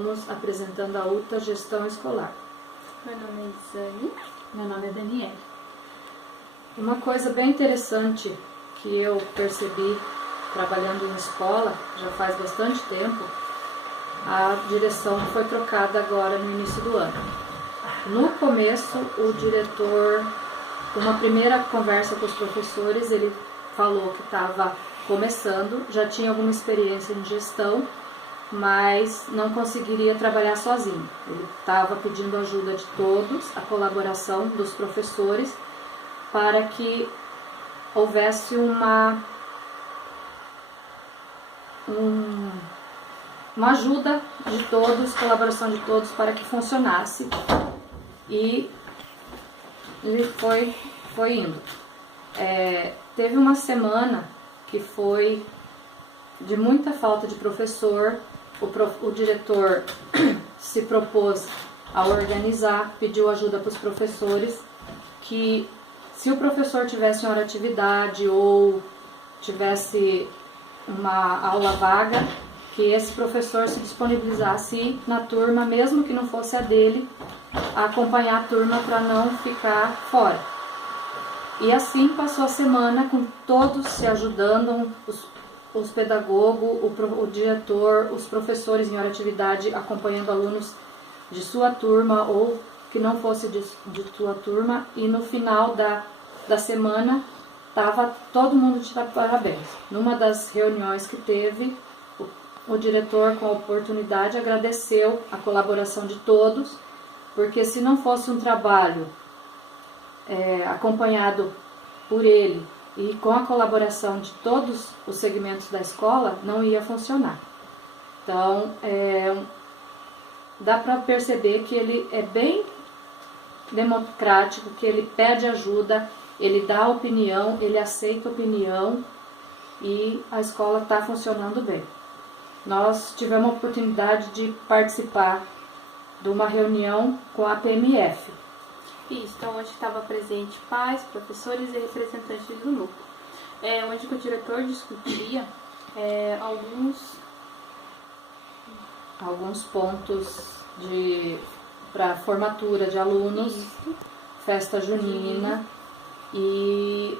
estamos apresentando a UTA Gestão Escolar. Meu nome é Isane. Meu nome é Daniela. Uma coisa bem interessante que eu percebi trabalhando em escola, já faz bastante tempo, a direção foi trocada agora no início do ano. No começo, o diretor, uma primeira conversa com os professores, ele falou que estava começando, já tinha alguma experiência em gestão, mas não conseguiria trabalhar sozinho. Ele estava pedindo ajuda de todos, a colaboração dos professores, para que houvesse uma ajuda de todos, colaboração de todos para que funcionasse. E ele foi indo. Teve uma semana que foi de muita falta de professor. O diretor se propôs a organizar, pediu ajuda para os professores, que se o professor tivesse hora atividade ou tivesse uma aula vaga, que esse professor se disponibilizasse na turma, mesmo que não fosse a dele, a acompanhar a turma para não ficar fora. E assim passou a semana com todos se ajudando, os pedagogos, o diretor, os professores em hora atividade acompanhando alunos de sua turma ou que não fosse de sua turma, e no final da semana estava todo mundo de parabéns. Numa das reuniões que teve, o diretor, com a oportunidade, agradeceu a colaboração de todos, porque se não fosse um trabalho acompanhado por ele e com a colaboração de todos os segmentos da escola, não ia funcionar. Então, dá para perceber que ele é bem democrático, que ele pede ajuda, ele dá opinião, ele aceita opinião e a escola está funcionando bem. Nós tivemos a oportunidade de participar de uma reunião com a PMF. Isso, então onde estava presente pais, professores e representantes do núcleo. Onde o diretor discutia alguns pontos para formatura de alunos, isso, festa junina, e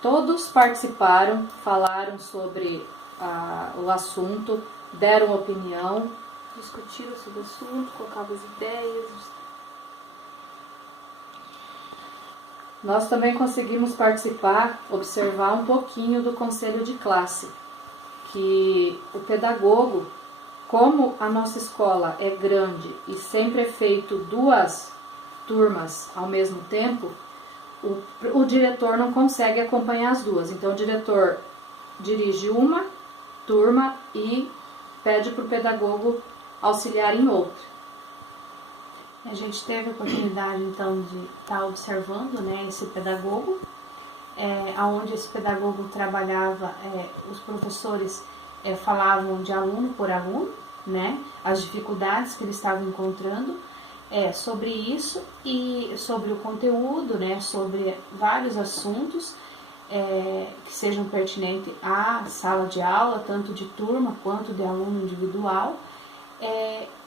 todos participaram, falaram sobre o assunto, deram opinião, discutiram sobre o assunto, colocavam as ideias. Nós também conseguimos participar, observar um pouquinho do conselho de classe, que o pedagogo, como a nossa escola é grande e sempre é feito 2 turmas ao mesmo tempo, o diretor não consegue acompanhar as 2. Então o diretor dirige uma turma e pede para o pedagogo auxiliar em outra. A gente teve a oportunidade, então, de estar observando, né, esse pedagogo, onde esse pedagogo trabalhava, os professores falavam de aluno por aluno, né, as dificuldades que eles estavam encontrando sobre isso e sobre o conteúdo, né, sobre vários assuntos que sejam pertinentes à sala de aula, tanto de turma quanto de aluno individual,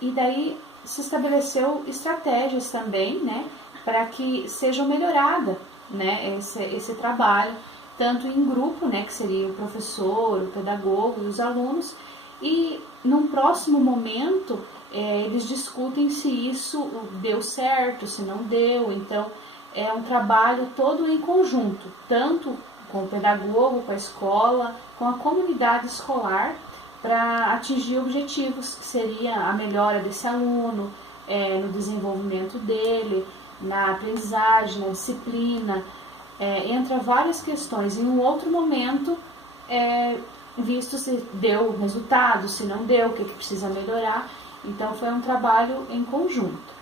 e daí se estabeleceu estratégias também, né, para que sejam melhorada, né, esse trabalho, tanto em grupo, né, que seria o professor, o pedagogo e os alunos, e num próximo momento eles discutem se isso deu certo, se não deu. Então é um trabalho todo em conjunto, tanto com o pedagogo, com a escola, com a comunidade escolar, para atingir objetivos, que seria a melhora desse aluno, no desenvolvimento dele, na aprendizagem, na disciplina, entre várias questões. Em um outro momento, visto se deu resultado, se não deu, o que precisa melhorar. Então foi um trabalho em conjunto.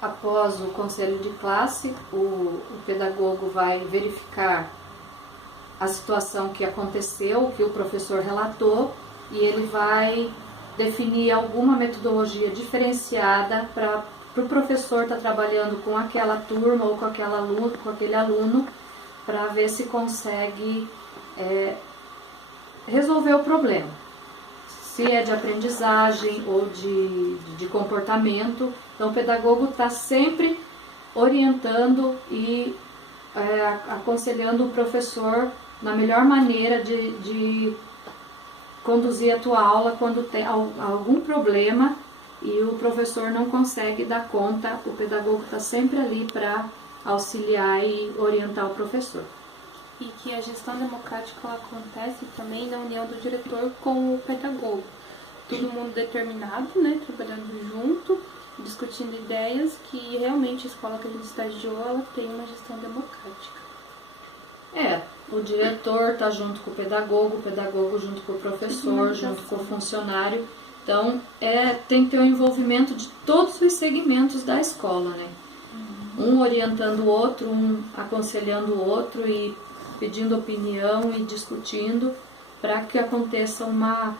Após o conselho de classe, o pedagogo vai verificar a situação que aconteceu, que o professor relatou, e ele vai definir alguma metodologia diferenciada para o professor estar trabalhando com aquela turma ou com aquele aluno, para ver se consegue resolver o problema. se é de aprendizagem ou de comportamento. Então, o pedagogo está sempre orientando e aconselhando o professor na melhor maneira de conduzir a tua aula quando tem algum problema e o professor não consegue dar conta. O pedagogo está sempre ali para auxiliar e orientar o professor. E que a gestão democrática ela acontece também na união do diretor com o pedagogo. Todo mundo determinado, né, trabalhando junto, discutindo ideias, que realmente a escola que a gente estagiou, ela tem uma gestão democrática. O diretor está junto com o pedagogo junto com o professor, junto com o funcionário. Então, tem que ter o envolvimento de todos os segmentos da escola, né? Um orientando o outro, um aconselhando o outro e pedindo opinião e discutindo para que aconteça uma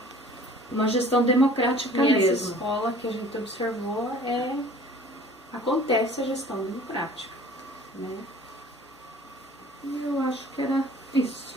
gestão democrática E mesmo. essa escola que a gente observou acontece a gestão democrática, né? Eu acho que era isso.